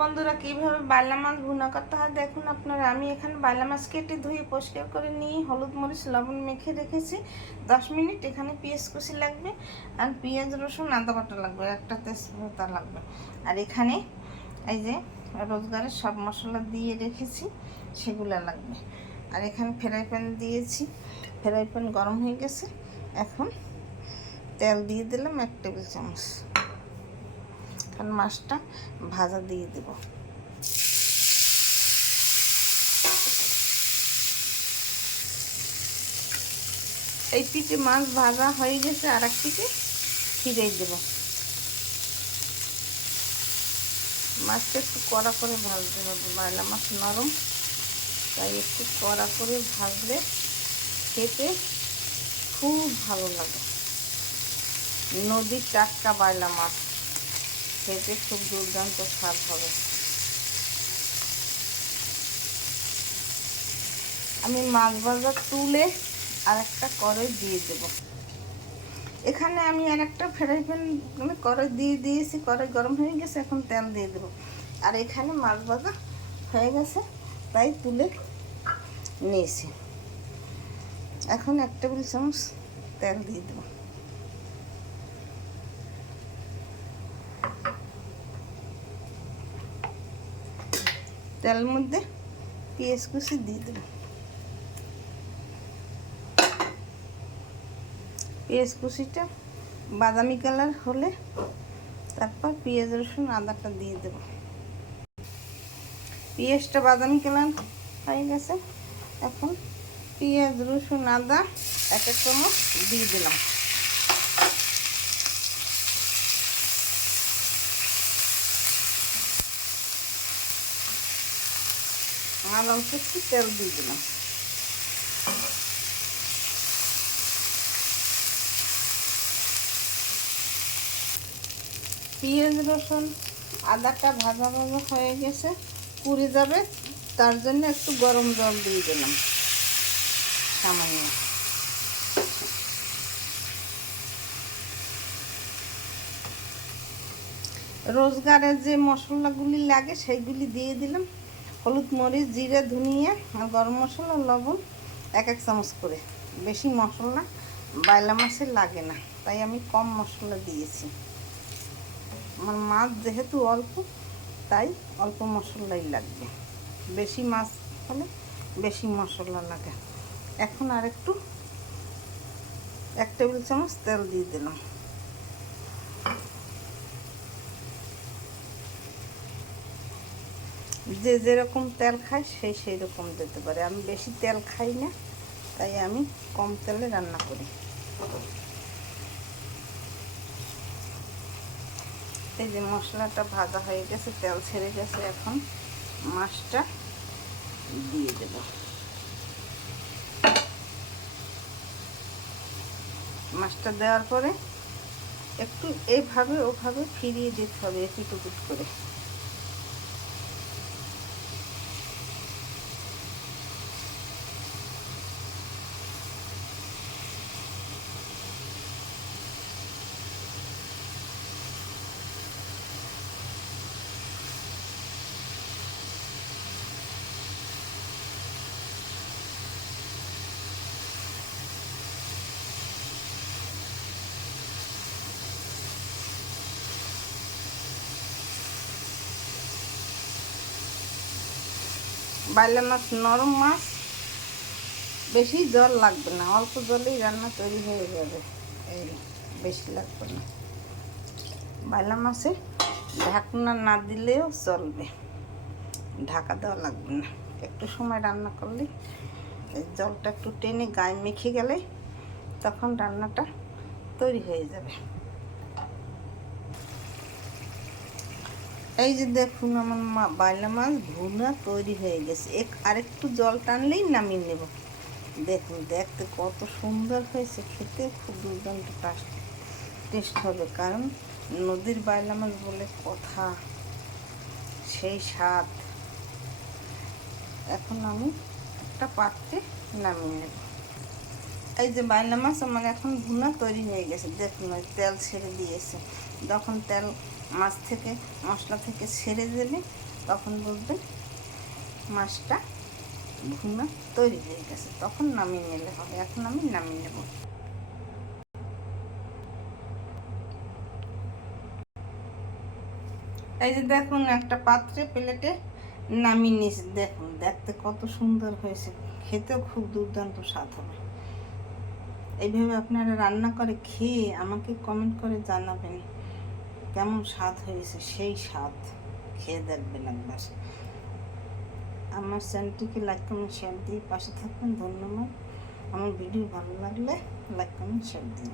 বন্ধুরা, কীভাবে বাইলা মাছ ভুনা করতে হয় দেখুন আপনারা। আমি এখানে বাইলা মাছ কেটে ধুয়ে পরিষ্কার করে নিয়ে হলুদ মরিচ, লবণ মেখে রেখেছি। দশ মিনিট এখানে পেঁয়াজ কুচি লাগবে আর পেঁয়াজ, রসুন, আদা বাটা লাগবে, একটা তেজপাতা লাগবে। আর এখানে এই যে রোজগারের সব মশলা দিয়ে রেখেছি, সেগুলো লাগবে। আর এখানে ফ্রাই প্যান দিয়েছি। ফ্রাই প্যান গরম হয়ে গেছে। এখন তেল দিয়ে দিলাম এক টেবিল চামচ। এখন মাছটা ভাজা দিয়ে দেব। এই পিঠে মাছ ভাজা হয়ে গেছে, আর এক পিঠে দেব। মাছটা একটু কড়া করে ভাজতে হবে বায়লা মাছ নরম। তাই একটু কড়া করে ভাজলে খেতে খুব ভালো লাগে। নদীর টাটকা বায়লা মাছ। খেতে খুব দুর্দান্ত স্বাদ হবে। আমি মাছ ভাজা তুলে আর একটা কড়াই দিয়ে দেব। এখানে আমি আর একটা ফ্রাই প্যান কড়াই দিয়ে দিয়েছি, কড়াই গরম হয়ে গেছে, এখন তেল দিয়ে দেব। আর এখানে মাছ ভাজা হয়ে গেছে, তাই তুলে নিয়েছি। এখন এক টেবিল চামচ তেল দিয়ে দেবো। তেলের মধ্যে পেঁয়াজ কুচি দিয়ে দেব। পেঁয়াজ কুচিটা বাদামি কালার হলে তারপর পেঁয়াজ, রসুন, আদাটা দিয়ে দেব। পেঁয়াজটা বাদামি কালার হয়ে গেছে, এখন পেঁয়াজ, রসুন, আদা এক এক দিয়ে দিলাম। আর অল্প তেল দিয়ে দিলাম। পেঁয়াজ, রসুন, আদাটা ভাজা ভাজা হয়ে গেছে, পুড়ে যাবে, তার জন্য একটু গরম জল দিয়ে দিলাম, সামান্য। রোজগারের যে মশলাগুলি লাগে সেইগুলি দিয়ে দিলাম। হলুদ মরিচ, জিরে, ধনিয়া, আর গরম মশলা, লবণ, এক এক চামচ করে। বেশি মশলা বাইলা মাছে লাগে না, তাই আমি কম মশলা দিয়েছি। আমার মাছ যেহেতু অল্প, তাই অল্প মশলাই লাগবে। বেশি মাছ হলে বেশি মশলা লাগে। এখন আর একটু, এক টেবিল চামচ তেল দিয়ে দিলাম। যে যেরকম তেল খায় সেই সেই রকম দিতে পারে। আমি বেশি তেল খাই না, তাই আমি কম তেলে রান্না করি। এই যে মশলাটা ভাজা হয়ে গেছে, তেল ছেড়ে গেছে, এখন মাছটা দিয়ে দেব। মাছটা দেওয়ার পরে একটু এইভাবে ওভাবে ফিরিয়ে দিতে হবে এপিট উপিট করে। বাইলা মাছ নরম মাছ, বেশি জল লাগবে না, অল্প জলেই রান্না তৈরি হয়ে যাবে। এই বেশি লাগবে না। বাইলা মাছে ঢাকনা না দিলেও চলবে। ঢাকা দেওয়া লাগবে না। একটু সময় রান্না করলে এই জলটা একটু টেনে গায়ে মেখে গেলে তখন রান্নাটা তৈরি হয়ে যাবে। এই যে দেখুন আমার মা বাইলা মাছ ভুনা তৈরি হয়ে গেছে। এক, আরেকটু জল টানলেই নামিয়ে নেব। দেখুন, দেখতে কত সুন্দর হয়েছে। খেতে খুব দুর্দান্ত টেস্ট হবে। কারণ নদীর বাইলা মাছ বলে কথা, সেই স্বাদ। এখন আমি একটা পাত্রে নামিয়ে নেব। এই যে বাইলা মাছ আমার এখন ভুনা তৈরি হয়ে গেছে। দেখুন, তেল ছেড়ে দিয়েছে। যখন তেল মাছ থেকে, মশলা থেকে ছেড়ে দেবে তখন বুঝবেন মাছটা ভুনা তৈরি হয়ে গেছে। তখন নামিয়ে নিলে হবে। এখন আমি নামিয়ে নেব। এই যে দেখুন, একটা পাত্রে, প্লেটে নামিয়ে নিয়েছি। দেখুন, দেখতে কত সুন্দর হয়েছে। খেতেও খুব দুর্দান্ত স্বাদ হবে। এইভাবে আপনারা রান্না করে খেয়ে আমাকে কমেন্ট করে জানাবেন। কেমন স্বাদ হয়েছে সেই স্বাদ খেয়ে দেখবেন একবার। আমার চ্যানেলটিকে লাইক কমেন্ট শেয়ার দিয়ে পাশে থাকবেন। ধন্যবাদ। আমার ভিডিও ভালো লাগলে লাইক কমেন্ট শেয়ার দিন।